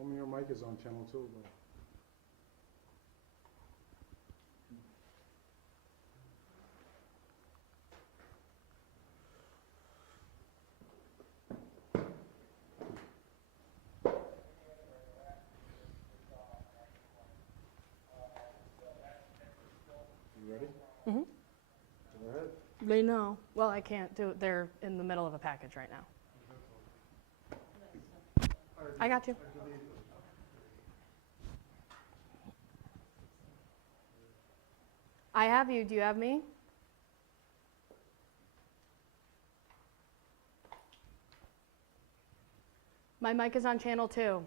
Tell me your mic is on channel 2, though. You ready? Mm-hmm. Go ahead. They know. Well, I can't do it. They're in the middle of a package right now. I got you. I have you. Do you have me? My mic is on channel 2.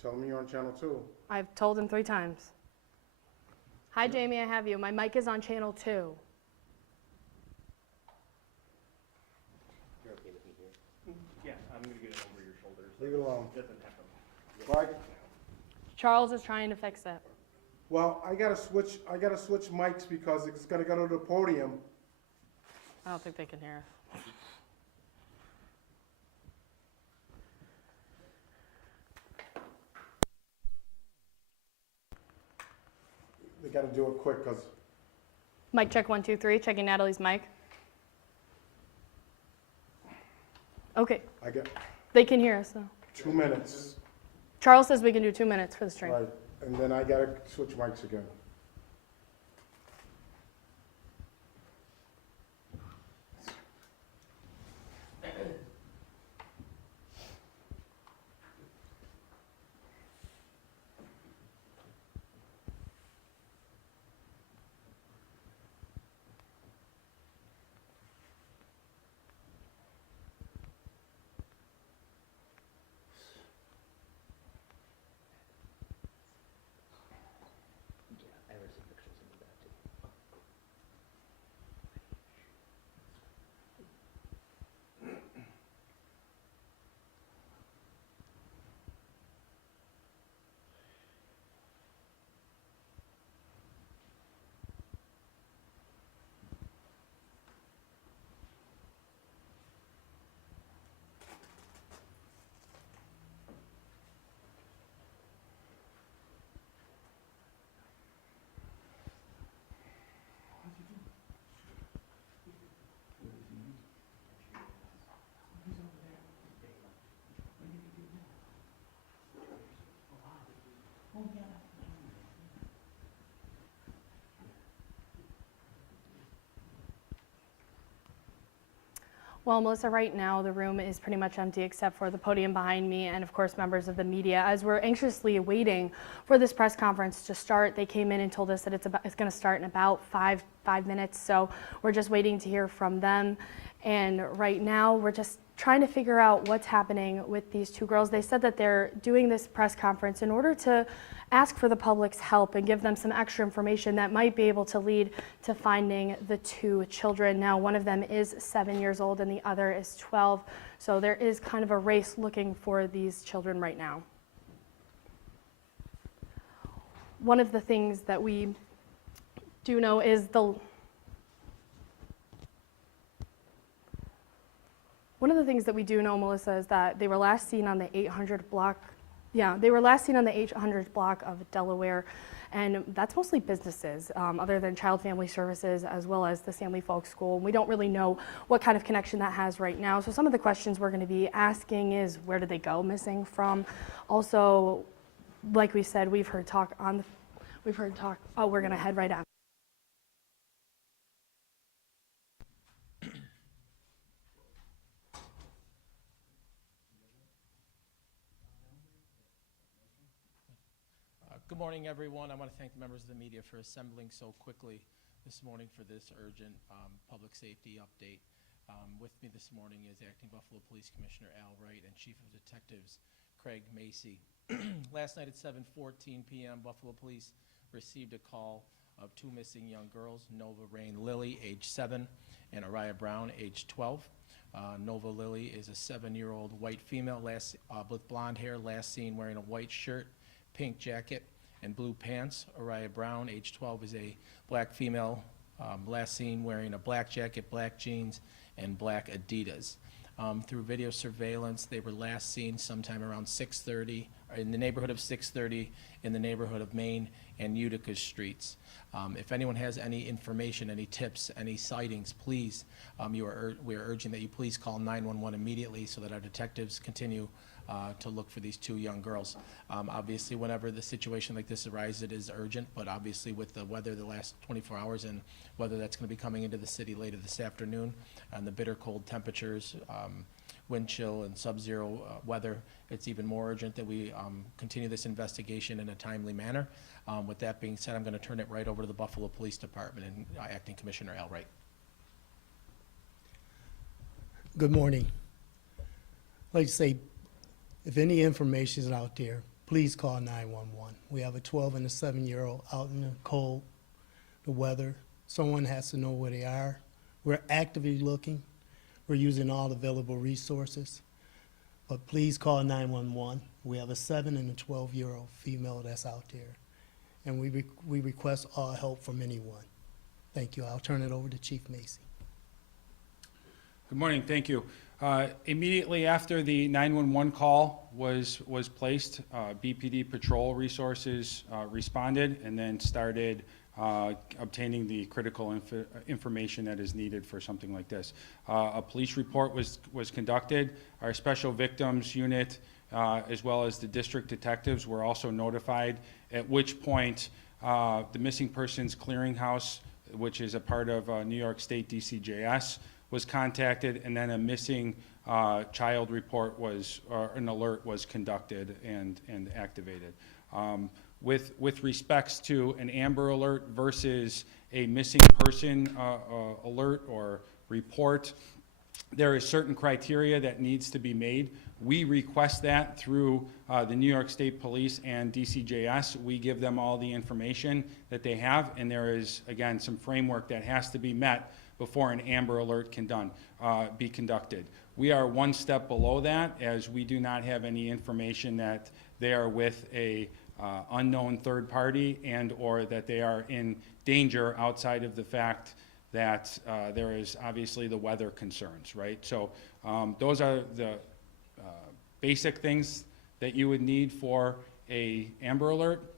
Tell me you're on channel 2. I've told him 3 times. Hi, Jamie, I have you. My mic is on channel 2. You're okay with me here? Yeah, I'm gonna get it over your shoulders. Leave it alone. Doesn't have to. Right? Charles is trying to fix it. Well, I gotta switch mics because it's gotta go to the podium. I don't think they can hear us. They gotta do it quick because Mic check 1, 2, 3. Checking Natalie's mic. Okay, I got they can hear us though. 2 minutes. Charles says we can do 2 minutes for the stream. Right, and then I gotta switch mics again. Yeah, I have some pictures in the back too. Well, Melissa, right now the room is pretty much empty except for the podium behind me and, of course, members of the media. As we're anxiously waiting for this press conference to start, they came in and told us that it's going to start in about five minutes. So we're just waiting to hear from them. And right now we're just trying to figure out what's happening with these 2 girls. They said that they're doing this press conference in order to ask for the public's help and give them some extra information that might be able to lead to finding the 2 children. Now, one of them is 7 years old and the other is 12. So there is kind of a race looking for these children right now. One of the things that we do know is Melissa, is that they were last seen on the 800 block. Yeah, they were last seen on the 800 block of Delaware, and that's mostly businesses, other than Child Family Services, as well as the Stanley Folk School. We don't really know what kind of connection that has right now. So some of the questions we're going to be asking is, where did they go missing from? Also, like we said, we're going to head right out. Good morning, everyone. I want to thank the members of the media for assembling so quickly this morning for this urgent public safety update. With me this morning is Acting Buffalo Police Commissioner Al Wright and Chief of Detectives Craig Macy. Last night at 7:14 p.m., Buffalo Police received a call of 2 missing young girls, Nova Rain Lilly, age 7, and Araya Brown, age 12. Nova Lilly is a 7-year-old white female with blonde hair, last seen wearing a white shirt, pink jacket, and blue pants. Araya Brown, age 12, is a black female, last seen wearing a black jacket, black jeans, and black Adidas. Through video surveillance, they were last seen sometime around 6:30, in the neighborhood of 6:30, in the neighborhood of Main and Utica streets. If anyone has any information, any tips, any sightings, please, we are urging that you please call 911 immediately so that our detectives continue to look for these two young girls. Obviously, whenever the situation like this arises, it is urgent, but obviously with the weather the last 24 hours and whether that's going to be coming into the city later this afternoon and the bitter cold temperatures, wind chill and sub-zero weather, it's even more urgent that we continue this investigation in a timely manner. With that being said, I'm going to turn it right over to the Buffalo Police Department and Acting Commissioner Al Wright. Good morning. I'd like to say, if any information is out there, please call 911. We have a 12 and a 7-year-old out in the cold, the weather. Someone has to know where they are. We're actively looking. We're using all available resources. But please call 911. We have a 7 and a 12-year-old female that's out there. And we request all help from anyone. Thank you. I'll turn it over to Chief Macy. Good morning, thank you. Immediately after the 911 call was placed, BPD patrol resources responded and then started obtaining the critical information that is needed for something like this. A police report was conducted. Our special victims unit, as well as the district detectives, were also notified, at which point the Missing Persons Clearinghouse, which is a part of New York State DCJS, was contacted, and then a missing child report was, or an alert was conducted and activated. With respects to an Amber Alert versus a missing person alert or report, there is certain criteria that needs to be made. We request that through the New York State Police and DCJS. We give them all the information that they have, and there is, again, some framework that has to be met before an Amber Alert can be conducted. We are one step below that, as we do not have any information that they are with a unknown third party and or that they are in danger outside of the fact that there is obviously the weather concerns, right? So those are the basic things that you would need for a Amber Alert.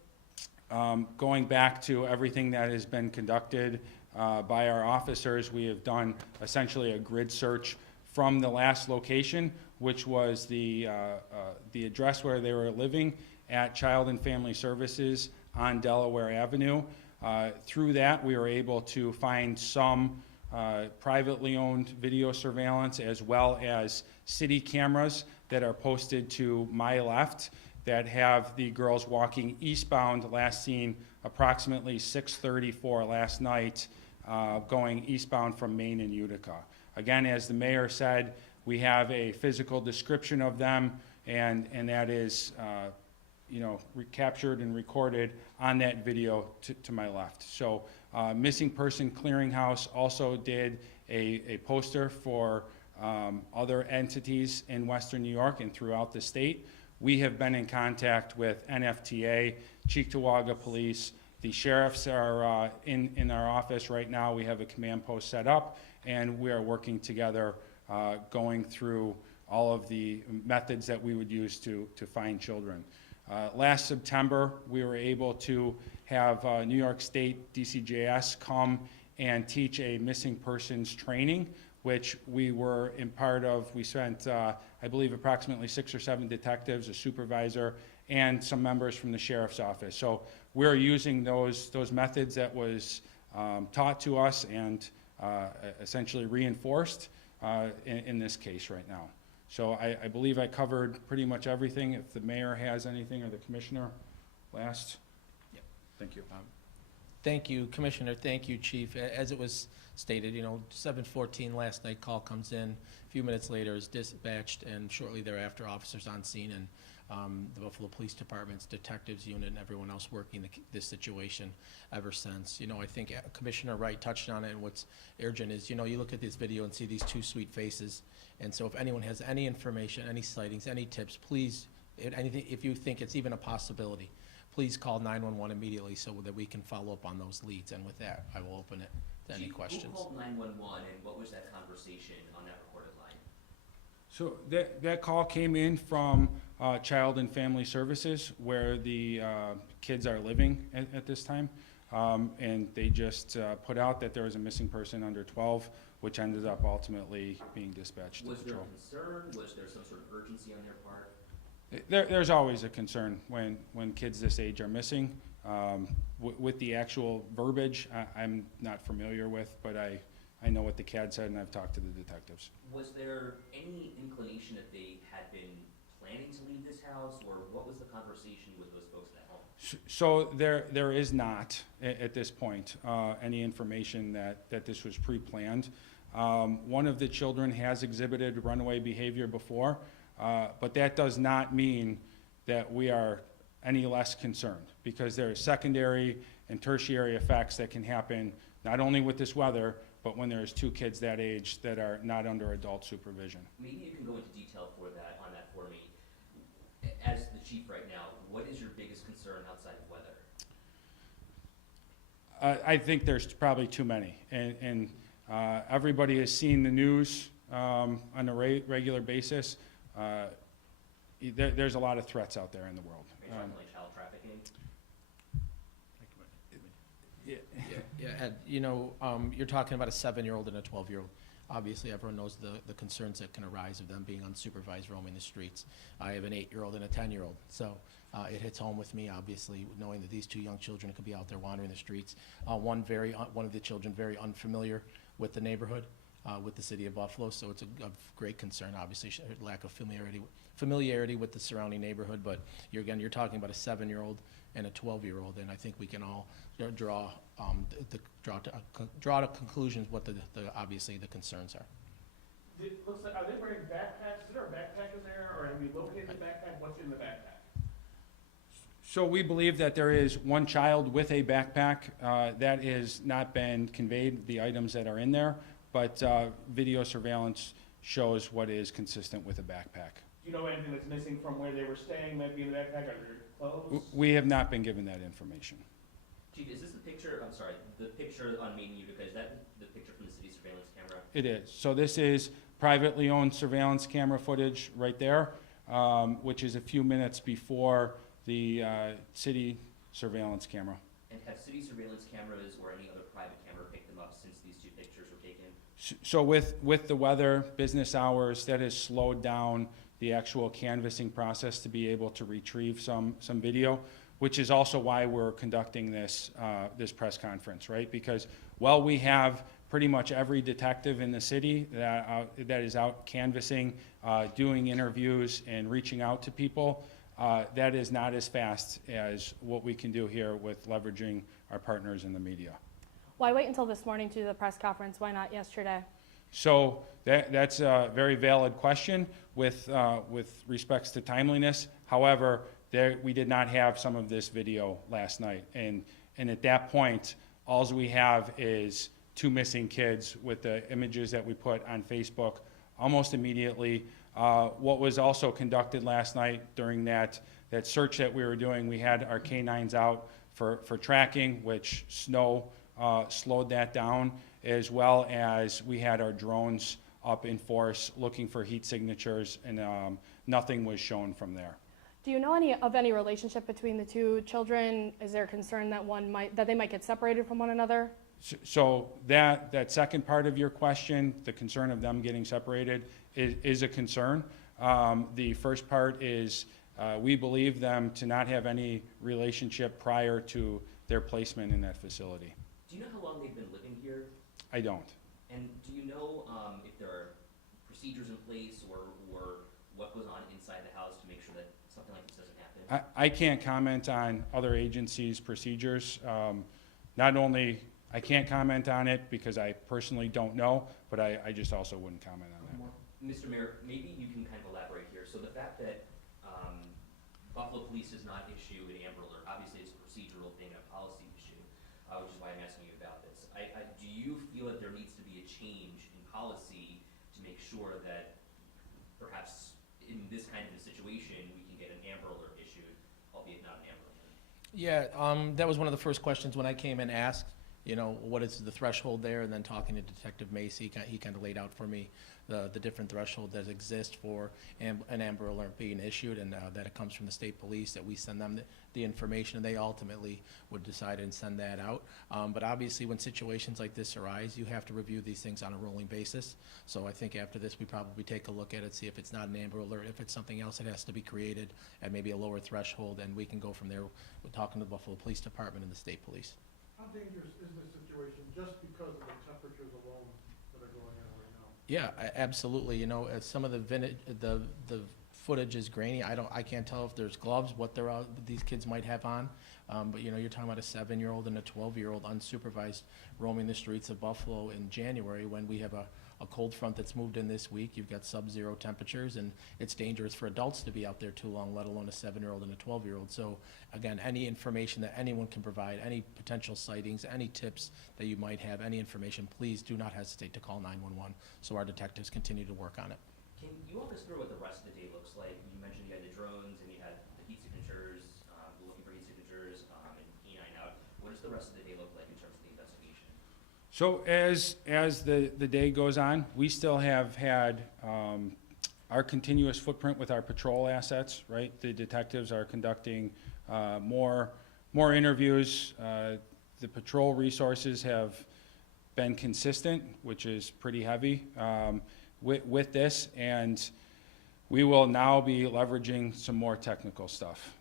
Going back to everything that has been conducted by our officers, we have done essentially a grid search from the last location, which was the address where they were living at Child and Family Services on Delaware Avenue. Through that, we were able to find some privately owned video surveillance as well as city cameras that are posted to my left that have the girls walking eastbound, last seen approximately 6:34 last night, going eastbound from Main and Utica. Again, as the mayor said, we have a physical description of them, and that is captured and recorded on that video to my left. So Missing Person Clearinghouse also did a poster for other entities in Western New York and throughout the state. We have been in contact with NFTA, Cheektowaga Police. The sheriffs are in our office right now. We have a command post set up, and we are working together, going through all of the methods that we would use to find children. Last September, we were able to have New York State DCJS come and teach a missing persons training, which we were in part of. We spent, I believe, approximately 6 or 7 detectives, a supervisor, and some members from the sheriff's office. So we're using those methods that was taught to us and essentially reinforced in this case right now. So I believe I covered pretty much everything. If the mayor has anything, or the commissioner, last. Yep. Thank you. Thank you, Commissioner. Thank you, Chief. As it was stated, 7:14 last night, call comes in. A few minutes later is dispatched, and shortly thereafter, officers on scene and the Buffalo Police Department's detectives unit and everyone else working this situation ever since. I think Commissioner Wright touched on it, and what's urgent is, you look at this video and see these two sweet faces. And so if anyone has any information, any sightings, any tips, please, anything, if you think it's even a possibility, please call 911 immediately so that we can follow up on those leads. And with that, I will open it to any questions. Who called 911, and what was that conversation on that recorded line? So that call came in from Child and Family Services, where the kids are living at this time. And they just put out that there was a missing person under 12, which ended up ultimately being dispatched to Was there patrol. concern? Was there some sort of urgency on their part? There's always a concern when kids this age are missing. With the actual verbiage, I'm not familiar with, but I know what the CAD said, and I've talked to the detectives. Was there any inclination that they had been planning to leave this house, or what was the conversation with those folks at home? So there is not, at this point, any information that this was pre-planned. One of the children has exhibited runaway behavior before, but that does not mean that we are any less concerned, because there are secondary and tertiary effects that can happen not only with this weather, but when there's two kids that age that are not under adult supervision. Maybe you can go into detail on that for me. As the chief right now, what is your biggest concern outside of weather? I think there's probably too many, and everybody has seen the news on a regular basis. There's a lot of threats out there in the world. Are you talking like child trafficking? Yeah, Ed, you're talking about a 7-year-old and a 12-year-old. Obviously, everyone knows the concerns that can arise of them being unsupervised roaming the streets. I have an 8-year-old and a 10-year-old, so it hits home with me, obviously, knowing that these two young children could be out there wandering the streets. One of the children very unfamiliar with the neighborhood, with the city of Buffalo, so it's of great concern, obviously, lack of familiarity with the surrounding neighborhood. But you're talking about a 7-year-old and a 12-year-old, and I think we can all draw to conclusions what obviously the concerns are. It looks like, are they wearing backpacks? Is there a backpack in there, or have you located the backpack? What's in the backpack? So we believe that there is one child with a backpack. That has not been conveyed, the items that are in there, but video surveillance shows what is consistent with a backpack. Do you know anything that's missing from where they were staying, might be in the backpack? Are there clothes? We have not been given that information. Chief, is this the picture, I'm sorry, the picture on Main Utica, is that the picture from the city surveillance camera? It is. So this is privately owned surveillance camera footage right there, which is a few minutes before the city surveillance camera. And have city surveillance cameras or any other private camera picked them up since these two pictures were taken? So with the weather, business hours, that has slowed down the actual canvassing process to be able to retrieve some video, which is also why we're conducting this press conference, right? Because while we have pretty much every detective in the city that is out canvassing, doing interviews and reaching out to people, that is not as fast as what we can do here with leveraging our partners in the media. Why wait until this morning to do the press conference? Why not yesterday? So that's a very valid question with respects to timeliness. However, we did not have some of this video last night. And at that point, all we have is two missing kids with the images that we put on Facebook almost immediately. What was also conducted last night during that search that we were doing, we had our canines out for tracking, which snow slowed that down, as well as we had our drones up in force looking for heat signatures, and nothing was shown from there. Do you know any relationship between the two children? Is there concern that they might get separated from one another? So that second part of your question, the concern of them getting separated, is a concern. The first part is we believe them to not have any relationship prior to their placement in that facility. Do you know how long they've been living here? I don't. And do you know if there are procedures in place or what goes on inside the house to make sure that something like this doesn't happen? I can't comment on other agencies' procedures. Not only I can't comment on it because I personally don't know, but I just also wouldn't comment on that. Mr. Mayor, maybe you can kind of elaborate here. So the fact that Buffalo Police does not issue an Amber Alert, obviously it's a procedural thing, a policy issue, which is why I'm asking you about this. Do you feel that there needs to be a change in policy to make sure that perhaps in this kind of a situation, we can get an Amber Alert issued, albeit not an Amber Alert? Yeah, that was one of the first questions when I came and asked you know, what is the threshold there, and then talking to Detective Macy, he kind of laid out for me the different threshold that exist for an Amber Alert being issued, and that it comes from the state police, that we send them the information, and they ultimately would decide and send that out. But obviously, when situations like this arise, you have to review these things on a rolling basis. So I think after this, we probably take a look at it, see if it's not an Amber Alert, if it's something else that has to be created at maybe a lower threshold, and we can go from there with talking to the Buffalo Police Department and the state police. How dangerous is this situation just because of the temperatures alone that are going on right now? Yeah, absolutely. You know, some of the the footage is grainy. I can't tell if there's gloves, what these kids might have on. But you know, you're talking about a 7-year-old and a 12-year-old unsupervised roaming the streets of Buffalo in January, when we have a cold front that's moved in this week. You've got sub-zero temperatures, and it's dangerous for adults to be out there too long, let alone a 7-year-old and a 12-year-old. So again, any information that anyone can provide, any potential sightings, any tips that you might have, any information, please do not hesitate to call 911 so our detectives continue to work on it. Can you walk us through what the rest of the day looks like? You mentioned you had the drones and you had the heat signatures, looking for heat signatures, and E9 out. What does the rest of the day look like in terms of the investigation? So as the day goes on, we still have had our continuous footprint with our patrol assets, right? The detectives are conducting more interviews. The patrol resources have been consistent, which is pretty heavy with this, and we will now be leveraging some more technical stuff,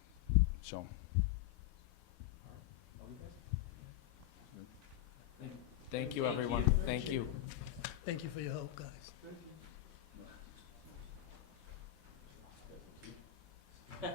so. Thank you, everyone. Thank you. Thank you for your help, guys.